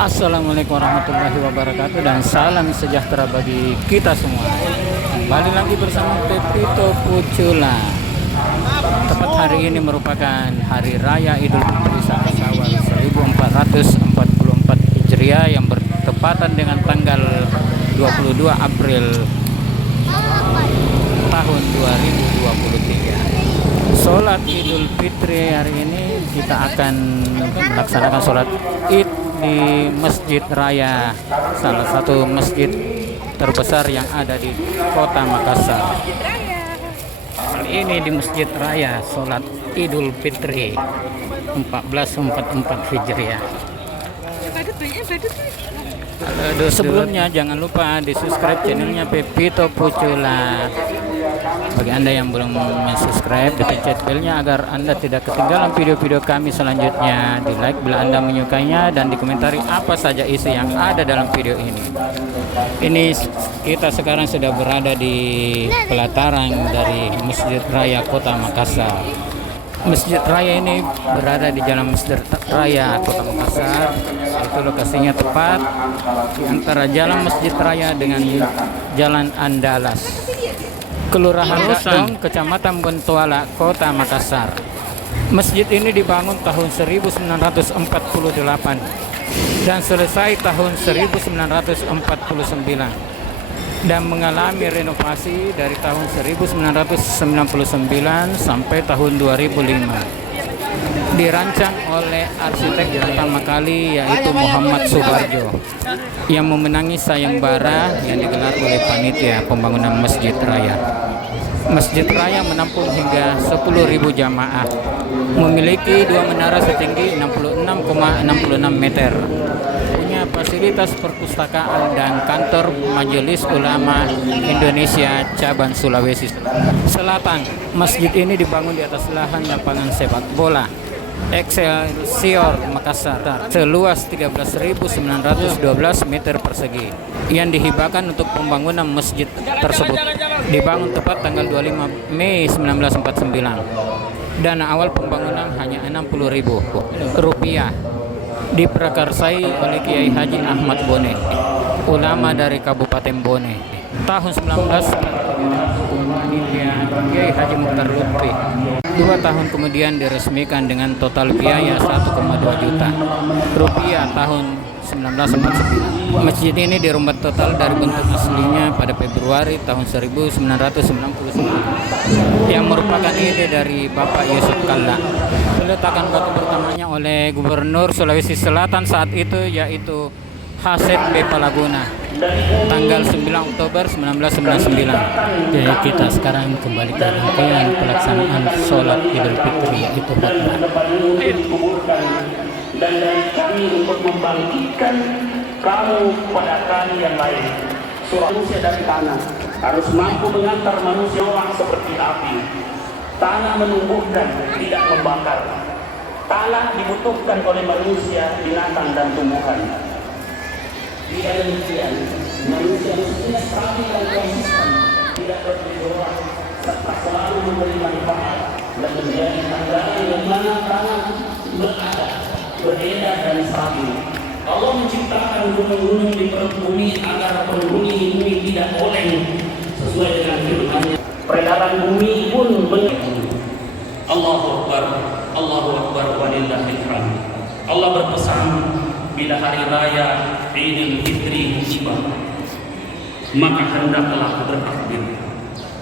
Assalamualaikum warahmatullahi wabarakatuh dan salam sejahtera bagi kita semua. Kembali lagi bersama Pepito Pucula. Tepat hari ini merupakan Hari Raya Idul Fitri 1 Syawal 1444 Hijriah yang bertepatan dengan tanggal 22 April tahun 2023. Sholat Idul Fitri hari ini kita akan melaksanakan sholat Id di Masjid Raya, salah satu masjid terbesar yang ada di Kota Makassar. Kali ini di Masjid Raya sholat Idul Fitri 1444 Hijriah. Sebelumnya jangan lupa di subscribe channelnya Pepito Pucula. Bagi Anda yang belum subscribe, dipencet belnya agar Anda tidak ketinggalan video-video kami selanjutnya. Di like bila Anda menyukainya dan dikomentari apa saja isi yang ada dalam video ini. Ini kita sekarang sudah berada di pelataran dari Masjid Raya Kota Makassar. Masjid Raya ini berada di Jalan Masjid Raya Kota Makassar. Itu lokasinya tepat di antara Jalan Masjid Raya dengan Jalan Andalas, Kelurahan Gadong, Kecamatan Bentuala, Kota Makassar. Masjid ini dibangun tahun 1948 dan selesai tahun 1949 dan mengalami renovasi dari tahun 1999 sampai tahun 2005. Dirancang oleh arsitek pertama kali yaitu Muhammad Subarjo yang memenangi sayembara yang digelar oleh panitia pembangunan Masjid Raya. Masjid Raya menampung hingga 10.000 jamaah, memiliki dua menara setinggi 66,66 meter, punya fasilitas perpustakaan dan kantor Majelis Ulama Indonesia cabang Sulawesi Selatan. Masjid ini dibangun di atas lahan lapangan sepak bola Excelsior Makassar seluas 13.912 meter persegi yang dihibahkan untuk pembangunan masjid tersebut. Dibangun tepat tanggal 25 Mei 1949. Dana awal pembangunan hanya Rp60.000. Diprakarsai oleh Kiai Haji Ahmad Bone, ulama dari Kabupaten Bone. Tahun 1993 Kiai Haji Mukhtar Lutfi. 2 tahun kemudian diresmikan dengan total biaya 1,2 juta rupiah tahun 1949. Masjid ini dirubah total dari bentuk aslinya pada Februari tahun 1999 yang merupakan ide dari Bapak Yusuf Kalla. Peletakan batu pertamanya oleh Gubernur Sulawesi Selatan saat itu yaitu Hasep B. Palaguna tanggal 9 Oktober 1999. Jadi kita sekarang kembali ke rangkaian pelaksanaan sholat Idul Fitri yaitu khutbah. Dan dari kami untuk membangkitkan kamu pada kami yang lain. Manusia dari tanah harus mampu mengantar manusia orang seperti api. Tanah menumbuhkan, tidak membakar. Tanah dibutuhkan oleh manusia, binatang dan tumbuhan. Tidak demikian, manusia mestinya stabil dan konsisten, tidak bergejolak, serta selalu memberi manfaat dan menjadi tanggalan yang mana tanah berada, beredar dan stabil. Allah menciptakan gunung-gunung di perut bumi agar penghuni bumi tidak oleng sesuai dengan firman-Nya. Peredaran bumi pun begitu. Allahu Akbar, Allahu Akbar walillahil hamd. Allah berpesan, bila hari raya Idul Fitri tiba, maka hendaklah bertakbir.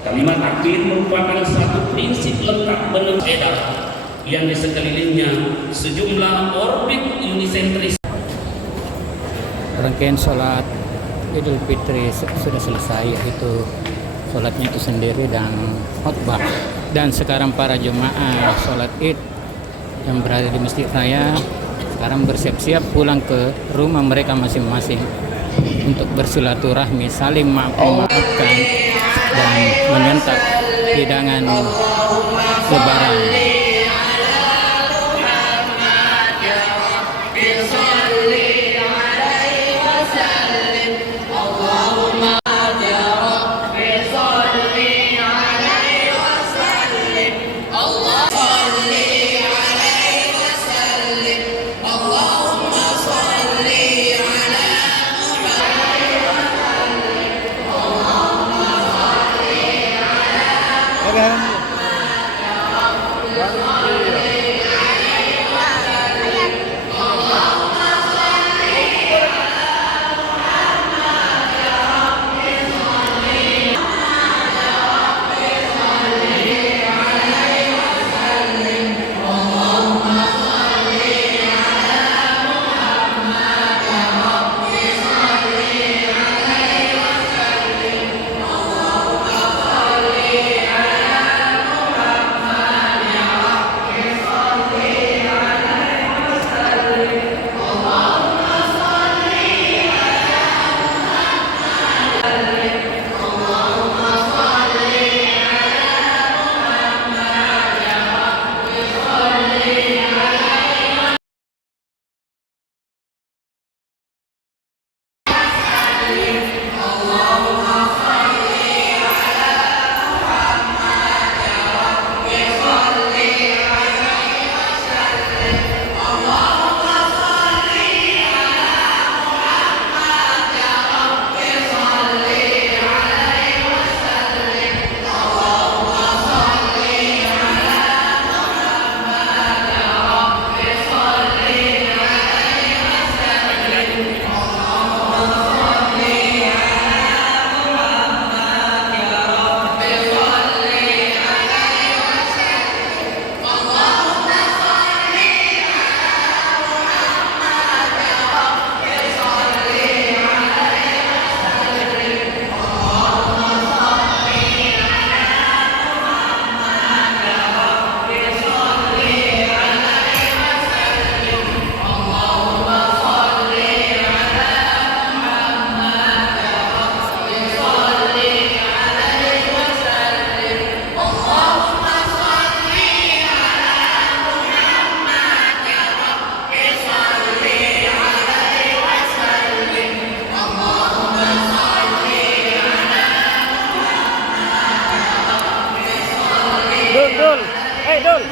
Kalimat takbir merupakan satu prinsip lengkap beredar yang di sekelilingnya sejumlah orbit unisentris. Rangkaian sholat Idul Fitri sudah selesai, yaitu sholatnya itu sendiri dan khutbah. Dan sekarang para jemaah sholat Id yang berada di Masjid Raya sekarang bersiap-siap pulang ke rumah mereka masing-masing untuk bersilaturahmi, saling memaafkan dan menyantap hidangan Lebaran. Dul, hey Dul.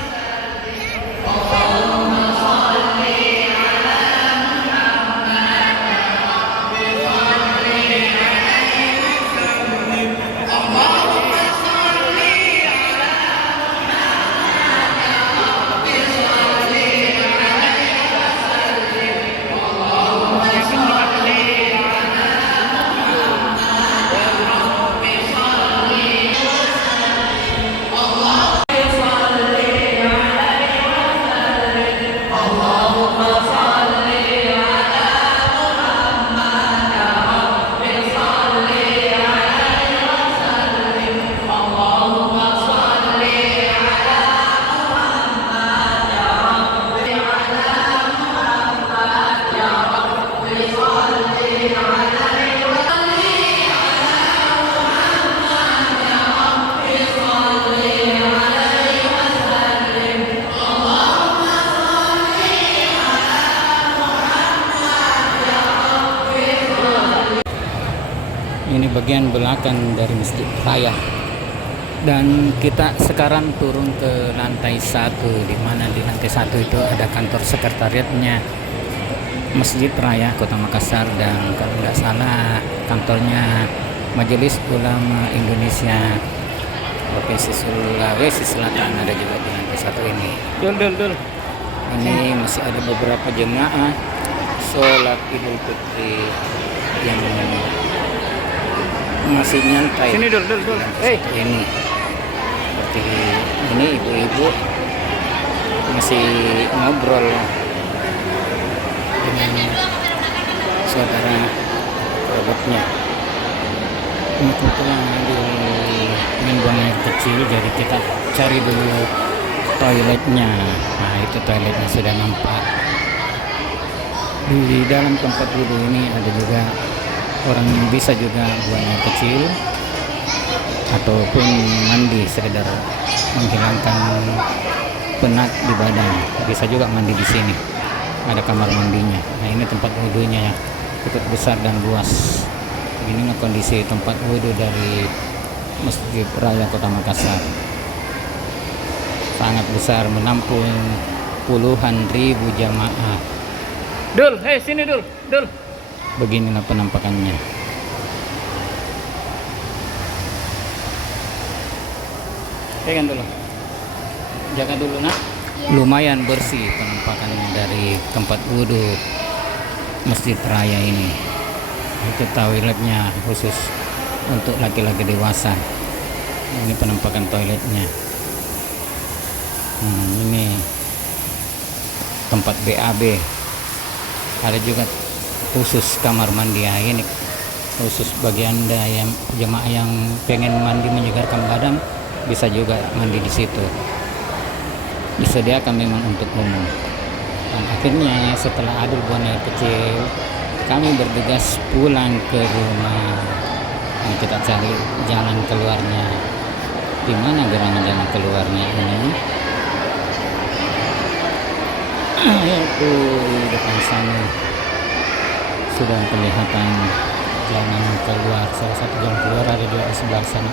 Ini bagian belakang dari Masjid Raya. Dan kita sekarang turun ke lantai 1, di mana di lantai 1 itu ada kantor sekretariatnya Masjid Raya Kota Makassar, dan kalau nggak salah kantornya Majelis Ulama Indonesia Provinsi Sulawesi Selatan ada juga di lantai 1 ini. Dul. Ini masih ada beberapa jemaah sholat Idul Fitri yang masih nyantai. Sini Dul. Hey. Ini seperti ini, ibu-ibu masih ngobrol dengan saudara kerabatnya. Ini kebetulan di main buang air kecil, jadi kita cari dulu toiletnya. Nah, itu toiletnya sudah nampak. Di dalam tempat wudhu ini ada juga orang yang bisa juga buang air kecil ataupun mandi sekedar menghilangkan penat di badan. Bisa juga mandi di sini. Ada kamar mandinya. Nah, ini tempat wudhunya ya, cukup besar dan luas. Inilah kondisi tempat wudhu dari Masjid Raya Kota Makassar. Sangat besar, menampung puluhan ribu jamaah. Dul, hei sini Dul. Dul. Beginilah penampakannya. Pegang dulu. Jaga dulu nak. Lumayan bersih penampakan dari tempat wudhu Masjid Raya ini. Itu toiletnya khusus untuk laki-laki dewasa. Ini penampakan toiletnya. Ini tempat BAB. Ada juga khusus kamar mandi. Ya, ini khusus bagi Anda yang jemaah yang pengen mandi menyegarkan badan, bisa juga mandi di situ. Disediakan memang untuk umum. Dan akhirnya setelah Adul buang air kecil, kami bergegas pulang ke rumah. Nah, kita cari jalan keluarnya. Di mana gerangan jalan keluarnya ini? Itu di depan sana sudah kelihatan jalan keluar. Salah satu jalan keluar ada di sebelah sana,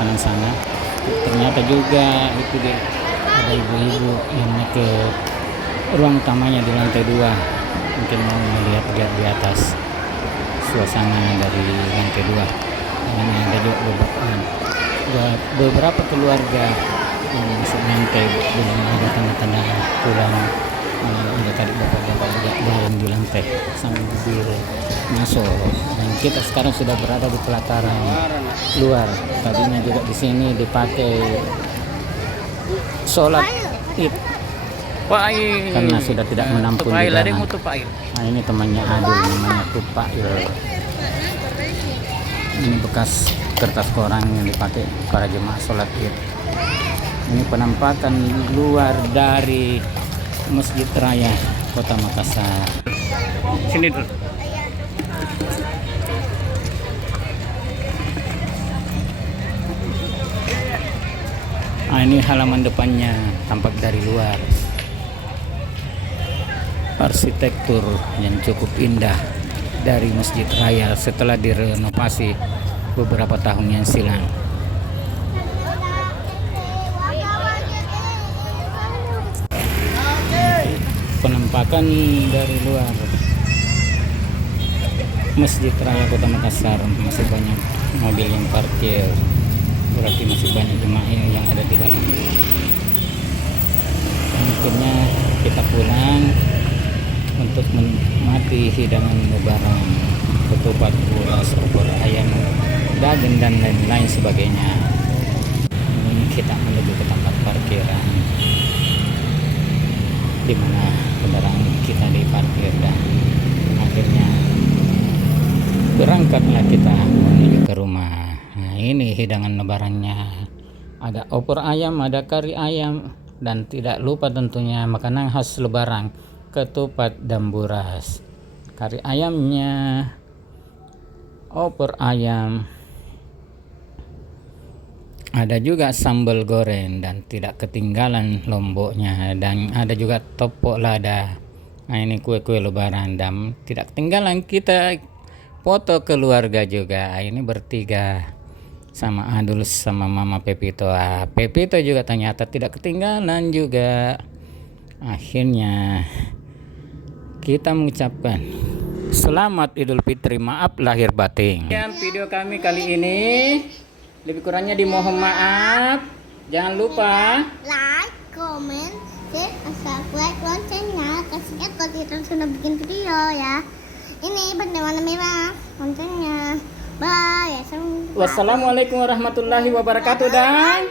kanan sana. Ternyata juga itu ada ibu-ibu yang ke ruang utamanya di lantai 2, mungkin mau melihat di atas suasana dari lantai 2. Ini ada juga beberapa keluarga yang masuk lantai, belum ada tanda-tanda pulang. Ada tadi bapak-bapak juga jalan di lantai sambil masuk. Dan kita sekarang sudah berada di pelataran luar. Tadinya juga di sini dipakai sholat Id karena sudah tidak menampung di dalam. Nah, ini temannya Adul, namanya Tupail. Ini bekas kertas koran yang dipakai para jemaah sholat Id. Ini penampakan luar dari Masjid Raya Kota Makassar. Sini Dul. Nah, ini halaman depannya tampak dari luar. Arsitektur yang cukup indah dari Masjid Raya setelah direnovasi beberapa tahun yang silam. Penampakan dari luar Masjid Raya Kota Makassar, masih banyak mobil yang parkir, berarti masih banyak jemaah yang ada di dalam. Dan akhirnya kita pulang untuk menikmati hidangan lebaran, ketupat, buras, opor ayam, daging dan lain-lain sebagainya. Ini kita menuju ke tempat parkiran di mana kendaraan kita diparkir, dan akhirnya berangkatlah kita menuju ke rumah. Nah, ini hidangan lebarannya. Ada opor ayam, ada kari ayam, dan tidak lupa tentunya makanan khas lebaran, ketupat dan buras. Kari ayamnya, opor ayam, ada juga sambal goreng, dan tidak ketinggalan lomboknya, dan ada juga topok lada. Nah, ini kue-kue lebaran, dan tidak ketinggalan kita foto keluarga juga. Ini bertiga sama Adul sama Mama Pepito. Pepito juga ternyata tidak ketinggalan juga. Akhirnya kita mengucapkan selamat Idul Fitri, maaf lahir batin. Sekian video kami kali ini. Lebih kurangnya dimohon maaf. Jangan lupa like, comment, share, subscribe, loncengnya. Kasihkan kalau kita sudah bikin video ya. Ini bagaimana merah kontennya. Bye. wassalamualaikum warahmatullahi wabarakatuh dan